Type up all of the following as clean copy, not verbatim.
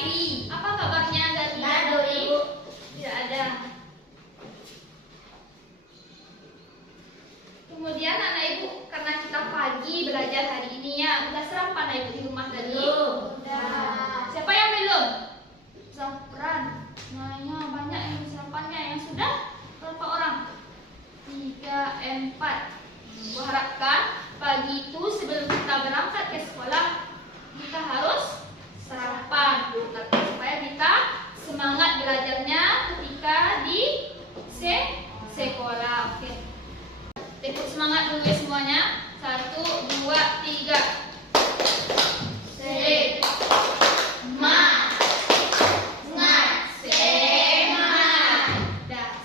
Gavi. Apa kabarnya Gavi? Baik, Ibu. Tidak ada. Kemudian anak ibu, karena kita pagi belajar hari ini ya, udah sarapan anak ibu di rumah tadi? Udah. Siapa yang belum? Zafran. Nanya banyak yang sarapannya, yang sudah berapa orang? 3, 4. Gua harapkan pagi itu sebelum kita berangkat ke sekolah kita harus sarapan supaya kita semangat belajarnya ketika di sekolah. Oke. Ikut semangat dulu ya semuanya. 1, 2, 3.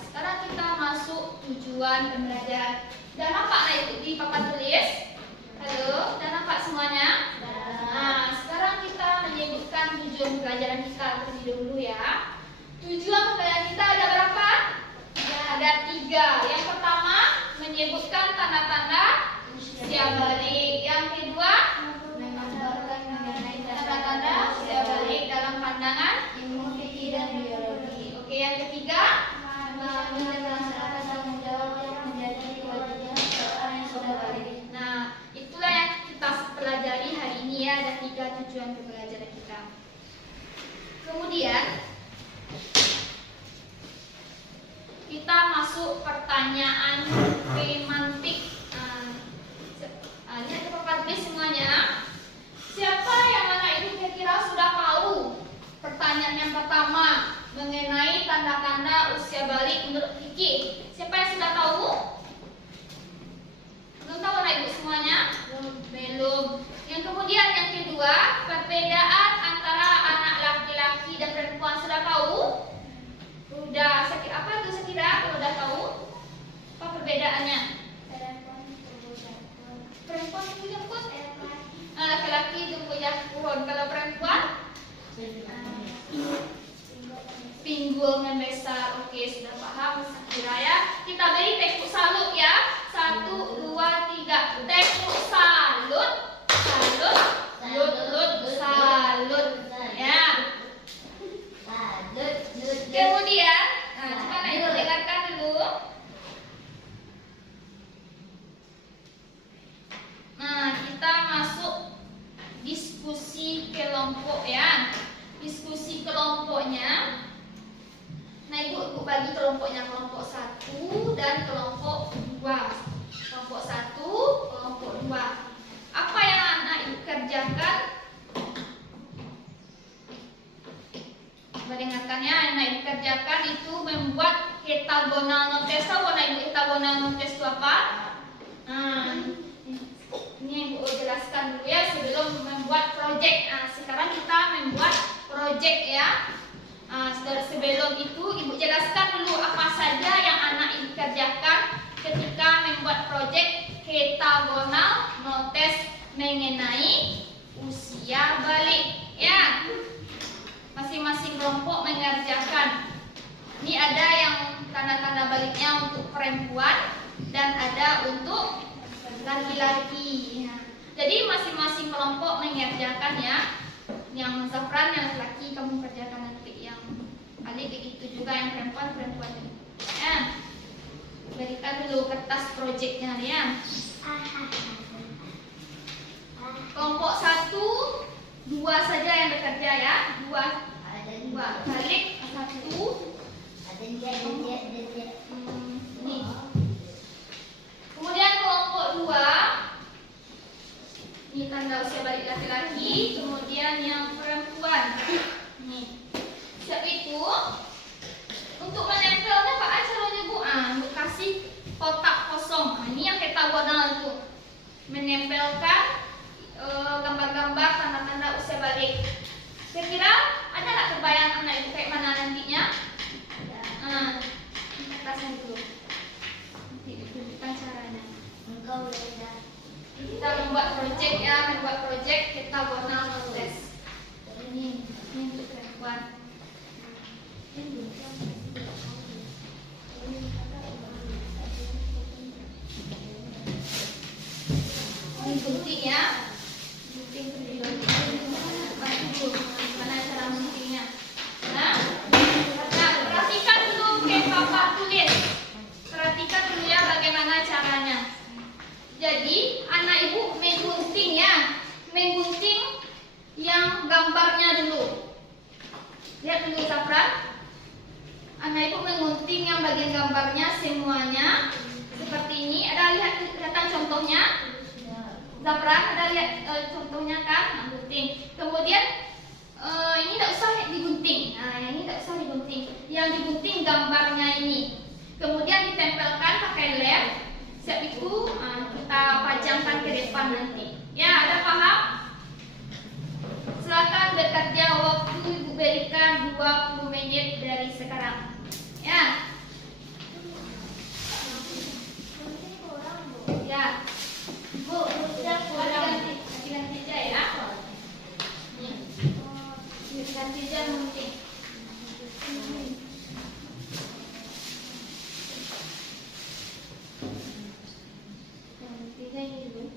Sekarang kita masuk tujuan pembelajaran. Udah nampak nah itu di papan tulis? Halo, udah nampak semuanya? Nah, sekarang kita menyebutkan tujuan pembelajaran kita terlebih dahulu ya. Tujuan pembelajaran kita ada berapa? Ada 3. Yang pertama menyebutkan tanda-tanda usia balik. Yang kedua Menggambarkan mengenai tanda-tanda usia balik dalam pandangan ilmu fikih dan biologi. Oke, yang ketiga Melaksanakan tanggung jawab yang menjadi kewajiban seorang yang sudah balik. Nah, itulah yang kita pelajari hari ini ya, ada 3 tujuan pembelajaran kita. Kemudian kita masuk pertanyaan semantik. Lihat ke papan tulis semuanya. Siapa yang anak ibu kira-kira sudah tahu pertanyaan yang pertama mengenai tanda-tanda usia balik menurut fikih? Siapa yang sudah tahu? Belum tahu anak ibu semuanya? Belum. Yang kemudian yang kedua, perbedaan antara anak laki-laki dan perempuan sudah tahu? Udah. Apa itu sekira kalau udah tahu? Apa perbedaannya? Perempuan itu jemput, laki-laki jemput pohon. Kalau perempuan? Pinggul membesar. Oke, sudah paham sekira ya. Kita beri tepuk salut ya. 1, 2, 3. Tepuk salut. Salut. Salut. Ya. Kemudian, coba Nak Ibu dengarkan dulu. Nah, kita masuk diskusi kelompok ya. Diskusi kelompoknya. Nah, ibu bagi kelompoknya, kelompok 1 dan kelompok 2. Kelompok 1, kelompok 2. Apa yang anak ibu kerjakan? Coba dengarkan ya, yang anak ibu kerjakan itu membuat hexagonal notes. Tahu anak ibu hexagonal notes itu apa? Ini ibu jelaskan dulu ya sebelum membuat project. Sekarang kita membuat project ya. Sebelum itu ibu jelaskan dulu apa saja yang anak ibu kerjakan ketika membuat project hexagonal notes mengenai usia balik ya. Masing-masing kelompok mengerjakan. Ini ada yang tanda-tanda baliknya untuk perempuan dan ada untuk laki-laki. Jadi masing-masing kelompok mengerjakan ya. Yang Zafran yang laki-laki kamu kerjakan nanti, yang balik itu juga yang perempuan ya. Berikan dulu kertas projectnya ya. Kelompok 1, 2 saja yang bekerja ya. 2 balik 1. Ini. Kemudian kelompok 2, ini tanda usia balik laki-laki, kemudian yang perempuan. Nih. Siap itu untuk menempelnya Pak caranya Bu. Untuk kasih kotak kosong. Ini yang hexagonal itu. Menempelkan gambar-gambar tanda-tanda usia balik. Kira-kira ada nggak terbayang anak ibu kayak mana nantinya? Kertasnya dulu. Nanti tunjukkan caranya. Kita membuat project ya, hexagonal notes. Ini untuk perempuan. Ini gunting ya. Gunting terlebih dahulu. Mana cara guntingnya? Anak ibu mengunting yang bagian gambarnya semuanya seperti ini. Ada lihat contohnya? Zafran, ada lihat contohnya kan? Gunting. Kemudian ini tidak usah digunting. Nah, ini tidak usah digunting. Yang digunting gambarnya ini. Kemudian ditempelkan pakai lem. Siap itu kita pajangkan ke depan nanti. Ya, ada paham? Silakan bekerja, waktu ibu berikan 20 menit dari sekarang. Ya. Ya. Bu, ganti aja ya. Ganti aja mungkin. Ganti ini dulu.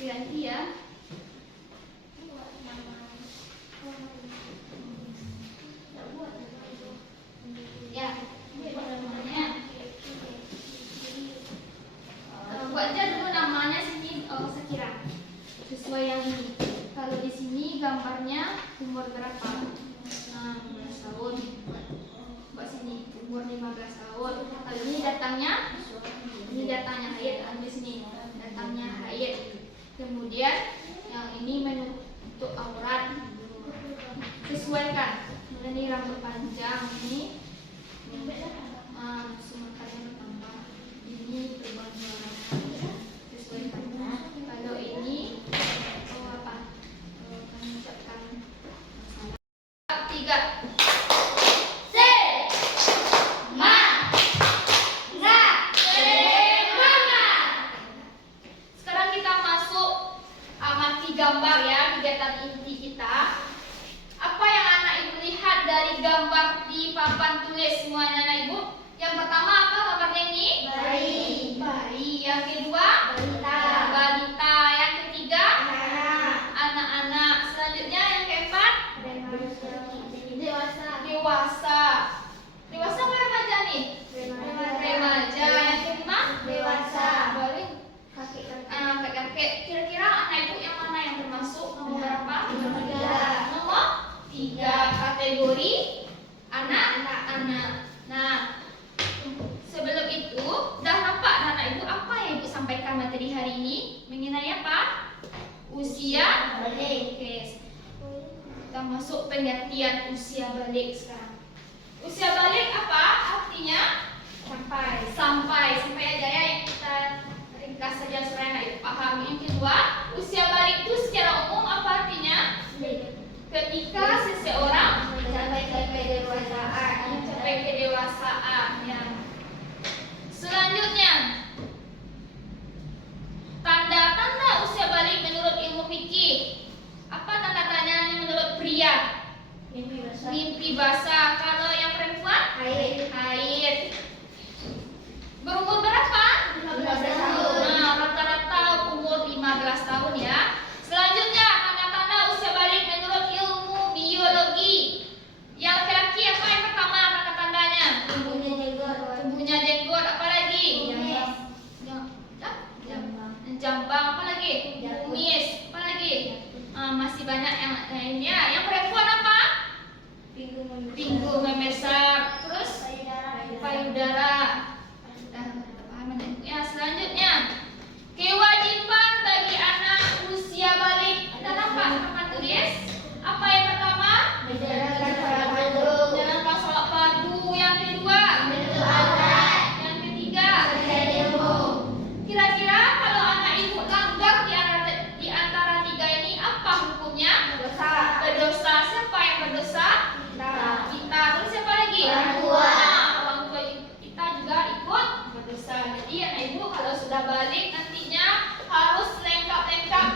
Ganti ya. Ya, namanya. Buat aja dulu namanya sini sekira sesuai yang ini. Kalau di sini gambarnya umur berapa? 15 tahun. Buat sini umur 15 tahun. Kalau ini datangnya haid. Di sini datangnya haid. Kemudian yang ini menutup aurat. Sesuaikan. Ini rambut panjang ini. Semakanya bertambah. Ini perubahan warna. Sesuaikan. Kalau ini apa? Mengucapkan masalah. 3. Sekarang kita masuk amati gambar ya, kegiatan inti kita. Apa yang anak ibu lihat dari gambar di papan tulis semuanya anak ibu? Yang pertama apa gambarnya ini? Bayi. Bayi. Yang kedua? Balita. Balita. Yang ketiga? Anak. Anak-anak. Selanjutnya yang keempat? Dewasa. Dewasa. Dewasa apa remaja nih? Remaja. Yang kelima? Dewasa. Baru kakek-kakek. Kira-kira anak ibu yang mana yang termasuk nomor berapa? Nomor 3. Nomor 3. Kategori anak-anak. Nah, sebelum itu dah nampak anak ibu apa yang ibu sampaikan materi hari ini mengenai apa? Usia Balik. Oke. Kita masuk pengertian usia balik sekarang. Usia balik apa? Artinya sampai aja ya, yang kita ringkas saja supaya anak ibu paham. Yang kedua, usia balik itu secara umum apa artinya? Ketika seseorang Mencapai kedewasaan. Ya. Selanjutnya, tanda-tanda usia balik menurut ilmu fikih. Apa tanda-tandanya menurut pria? Mimpi basah. Kalau yang perempuan? Haid. Berumur berapa? 15 tahun. Nah, rata-rata umur 15 tahun ya. Selanjutnya, tanda-tanda usia balik menurut ilmu biologi. Yang laki-laki apa yang pertama tanda-tandanya? Tumbuhnya jenggot, apa lagi? Jambang, apa lagi? Kumis, apa lagi? Masih banyak yang lainnya. Yang perempuan apa? Pinggul membesar. Terus payudara. Ya, selanjutnya kewajiban bagi anak usia balik. Ada nampak papan tulis? Apa yang pertama? Menjalankan sholat fardu. Yang kedua? Yang ketiga? Kira-kira kalau anak ibu langgar di antara tiga ini apa hukumnya? Berdosa. Siapa yang berdosa? Kita. Terus siapa lagi? Orang tua. Orang tua kita juga ikut berdosa. Jadi anak ibu kalau sudah balik nantinya harus lengkap-lengkap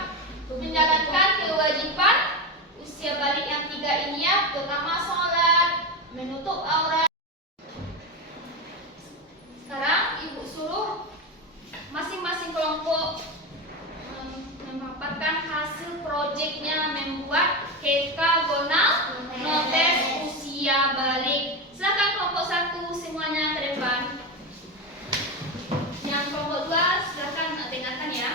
menjalankan kewajiban usia balik yang tiga ini ya, terutama sholat, menutup aurat. Sekarang ibu suruh masing-masing kelompok memaparkan hasil proyeknya membuat hexagonal notes usia balik. Silakan kelompok 1 semuanya ke depan. Yang kelompok 2 silakan dengarkan ya.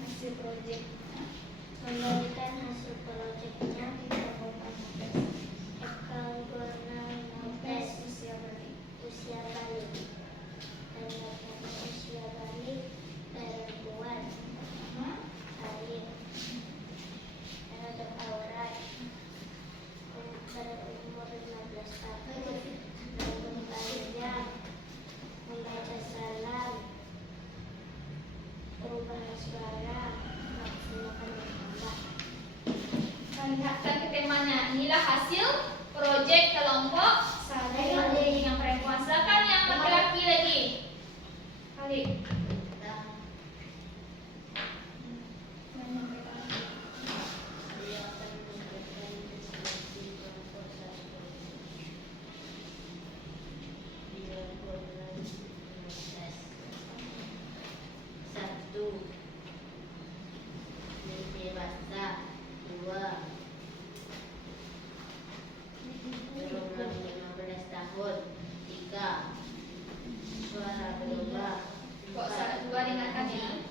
Hasil proyek. Memberikan hasil proyeknya di kelompok notes. Hexagonal notes usia balik. Tanda usia balik perempuan. Air. Terhadap aurat. Berumur 15 tahun. Rambut panjang. Membaca salam. Perubahan suara. Maksimalkan bertambah. Lihatkan ke temanya. Inilah hasil proyek kelompok saya yang perempuan. Silakan yang laki-laki lagi. Kali. Kok salah dua dengarkan ya.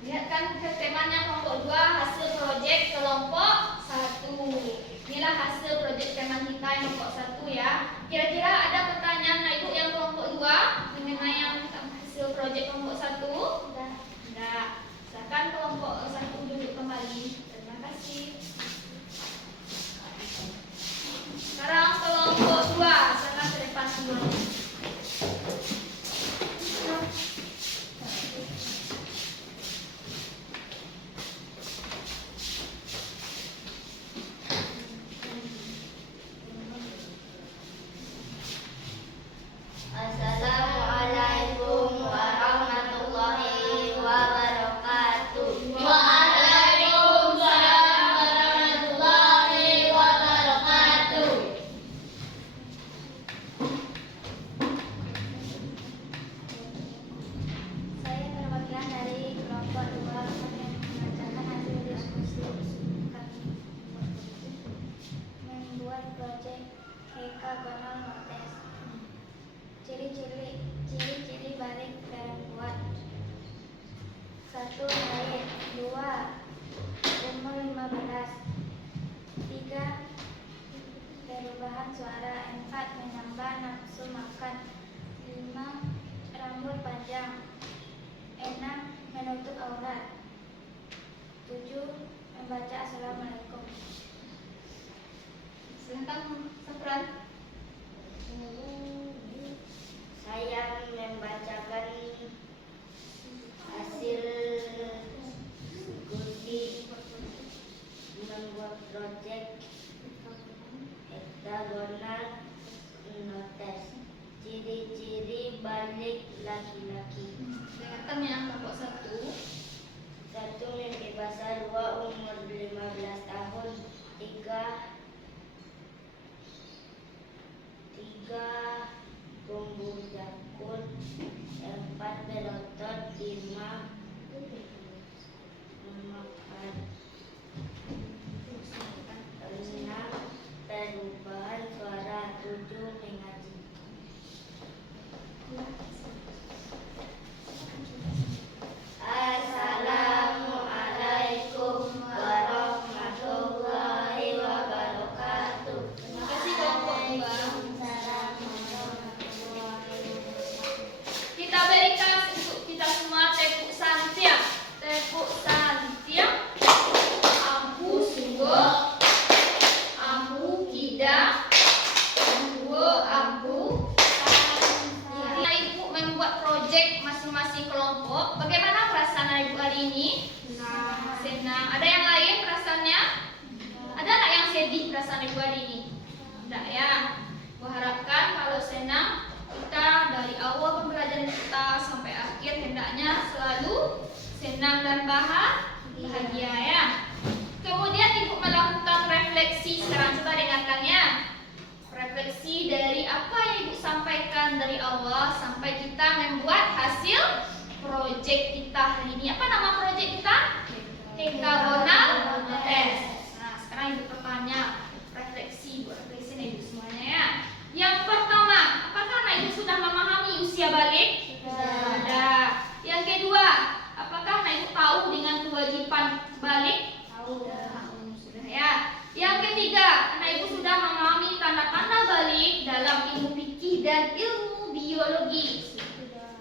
Lihatkan ke temanya kelompok 2 hasil proyek kelompok 1. Inilah hasil proyek teman kita yang kelompok 1 ya. Kira-kira ada pertanyaan Ibu yang kelompok 2 mengenai yang hasil proyek kelompok 1? Tidak. Silakan kelompok 1 duduk kembali. Terima kasih. Sekarang kelompok 2, silakan ke depan semua. Assalamualaikum warahmatullahi wabarakatuh. Waalaikumsalam warahmatullahi wabarakatuh. Saya perwakilan dari kelompok 2 yang mengajarkan hasil diskusi kami membuat proyek hexagonal notes. Ciri-ciri balik perempuan. 1. Haid. 2. Umur 15. 3. Perubahan suara. 4. Menambah nafsu makan. 5. Rambut panjang. 6. Menutup aurat. 7. Membaca Assalamualaikum. Silakan Safran. Saya membacakan hasil diskusi membuat proyek hexagonal notes. Ciri-ciri balik laki-laki. Dengarkan yang kelompok 1. 1. Mimpi basah. 2. Umur 15 tahun. 3. Tumbuh jakun. 4. Berotot. 5. Memakan. 6. Perubahan suara. 7. Mengaji. Assalamualaikum warahmatullahi wabarakatuh. Terima kasih kelompok 2. Kita berikan untuk kita semua tepuk santia. Tepuk santia. Ampu sungguh. Ampu kida. Ampu ampu. Ibu membuat proyek masing-masing kelompok. Bagaimana perasaan Ibu hari ini? Senang. Ada yang lain perasaannya? Ada nggak yang sedih perasaan Ibu hari ini? Tidak ya. Kuharapkan kalau senang kita dari awal pembelajaran kita sampai akhir hendaknya selalu senang dan bahagia ya. Kemudian Ibu melakukan refleksi. Sekarang coba dengarkan ya. Refleksi refleksi dari apa yang Ibu sampaikan dari awal sampai kita membuat hasil proyek kita hari ini. Apa nama proyek kita? Hexagonal test. Nah, sekarang Ibu bertanya, refleksi, buat refleksi nih Ibu semuanya ya. Yang pertama, apakah anak Ibu sudah memahami usia balik? Sudah. Yang kedua, apakah anak Ibu tahu dengan kewajiban balik? Tahu. Sudah ya. Yang ketiga, anak Ibu sudah memahami tanda-tanda balik dalam ilmu fikih dan ilmu biologi.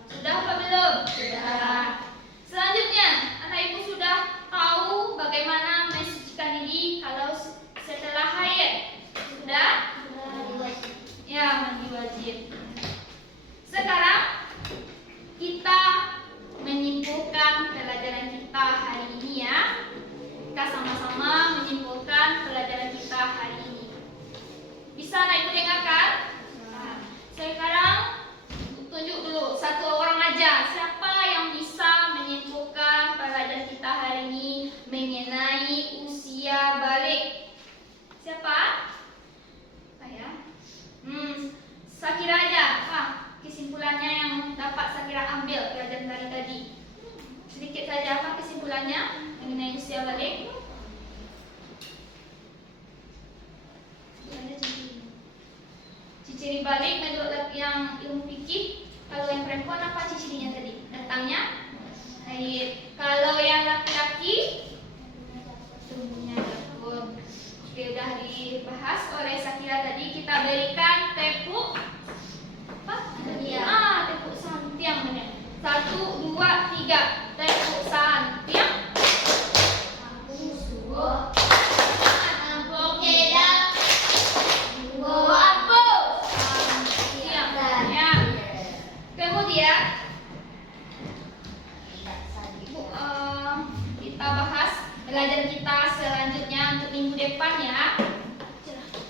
Sudah apa belum? Sudah. Selanjutnya, anak Ibu sudah tahu bagaimana mensucikan diri kalau setelah haid. Sudah? Ya, mandi wajib. Sekarang kita menyimpulkan pelajaran kita hari ini ya. Kita sama-sama menyimpulkan pelajaran kita hari ini. Bisa anak Ibu dengarkan? Nah, sekarang tunjuk dulu satu orang aja. Siapa yang bisa menyimpulkan pelajaran kita hari ini mengenai usia balik? Siapa? Saya. Sakira aja. Kesimpulannya yang dapat Sakira ambil pelajaran dari tadi. Sedikit saja apa kesimpulannya mengenai usia balik? Ciri balik menurut yang ilmu fikih, kalau yang perempuan apa cirinya tadi? Datangnya haid. Kalau yang laki-laki tubuhnya jabun. Oke, udah dibahas oleh Sakira tadi. Kita berikan tepuk apa? Tepuk santiang benar. 1, 2, 3. Tepuk santiang. Kemudian kita bahas pelajaran kita selanjutnya untuk minggu depan ya.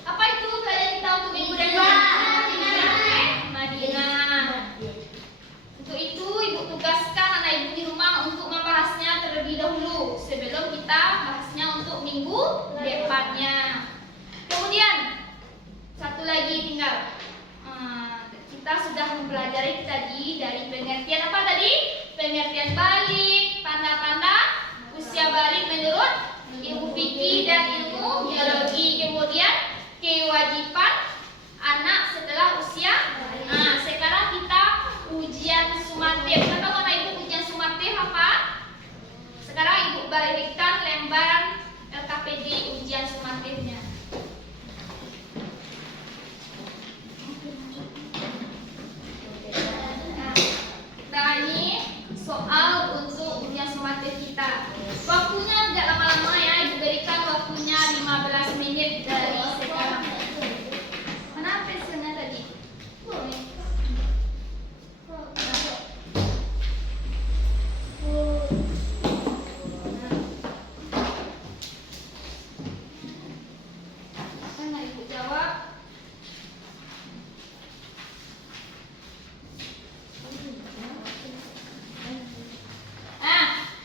Apa itu pelajaran kita untuk minggu depan? Madinah. Untuk itu Ibu tugaskan anak Ibu di rumah untuk membahasnya terlebih dahulu sebelum kita bahasnya untuk minggu depannya. Kemudian satu lagi tinggal. Kita sudah mempelajari tadi dari pengertian apa tadi? Pengertian balik, tanda-tanda usia balik menurut ilmu fikih dan ilmu biologi. Kemudian kewajiban anak setelah usia. Nah, sekarang kita ujian sumatif. Kita tahu anak Ibu ujian sumatif apa? Sekarang Ibu balikkan lembar LKPD ujian sumatifnya. Nah, ini soal untuk ujian sumatif kita. Waktunya tidak lama-lama ya, Ibu berikan waktunya 15 menit dari sekarang. Mana pensilnya tadi? Apa nggak Ibu jawab?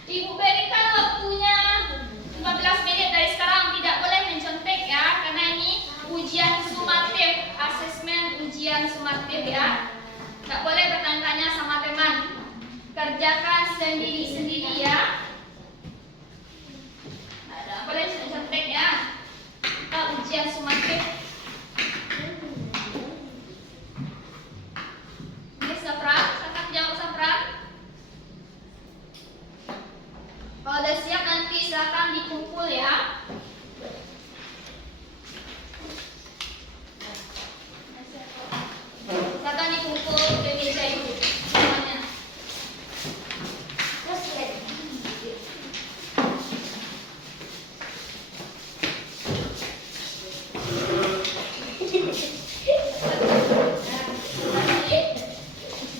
Ibu berikan waktunya 15 menit dari sekarang. Tidak boleh mencontek ya, karena ini ujian sumatif, asesmen ujian sumatif ya. Tidak boleh bertanya-tanya sama teman. Kerjakan sendiri-sendiri ya. Tidak boleh mencontek ya. Kita ujian sumatif. Ini Safran, silakan jawab Safran. Kalau udah siap nanti silakan dikumpul ya. Silakan dikumpul ke meja Ibu semuanya.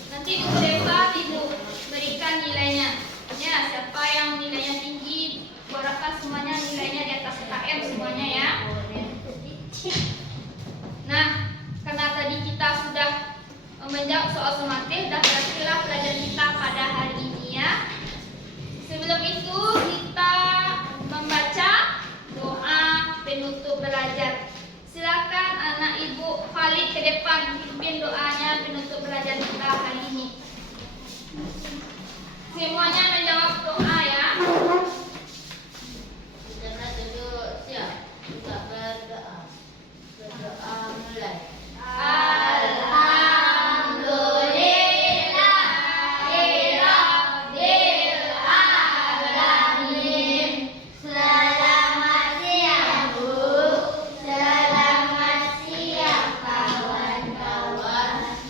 Nanti Ibu debat, Ibu berikan nilainya. Ya, siapa yang nilainya tinggi, berapa semuanya nilainya di atas KM semuanya ya. Nah, karena tadi kita sudah menjawab soal sumatif, dan berakhirlah pelajaran kita pada hari ini ya. Sebelum itu kita membaca doa penutup belajar. Silakan anak Ibu Khalid Semuanya menjawab doa ya. Kita duduk siap. Kita berdoa. Berdoa mulai. Alhamdulillahirabbil alamin. Selamat siang Bu. Selamat siang kawan-kawan.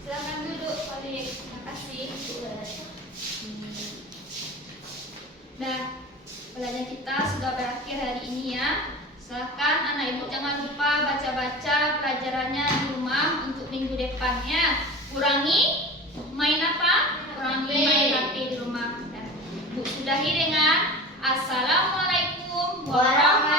Silakan duduk, Kolik. Terima kasih. Nah, pelajaran kita sudah berakhir hari ini ya. Silakan anak ibu jangan lupa baca-baca pelajarannya di rumah untuk minggu depannya. Kurangi main apa? Kurangi main HP di rumah. Nah, Bu sudahi dengan Assalamualaikum warahmatullahi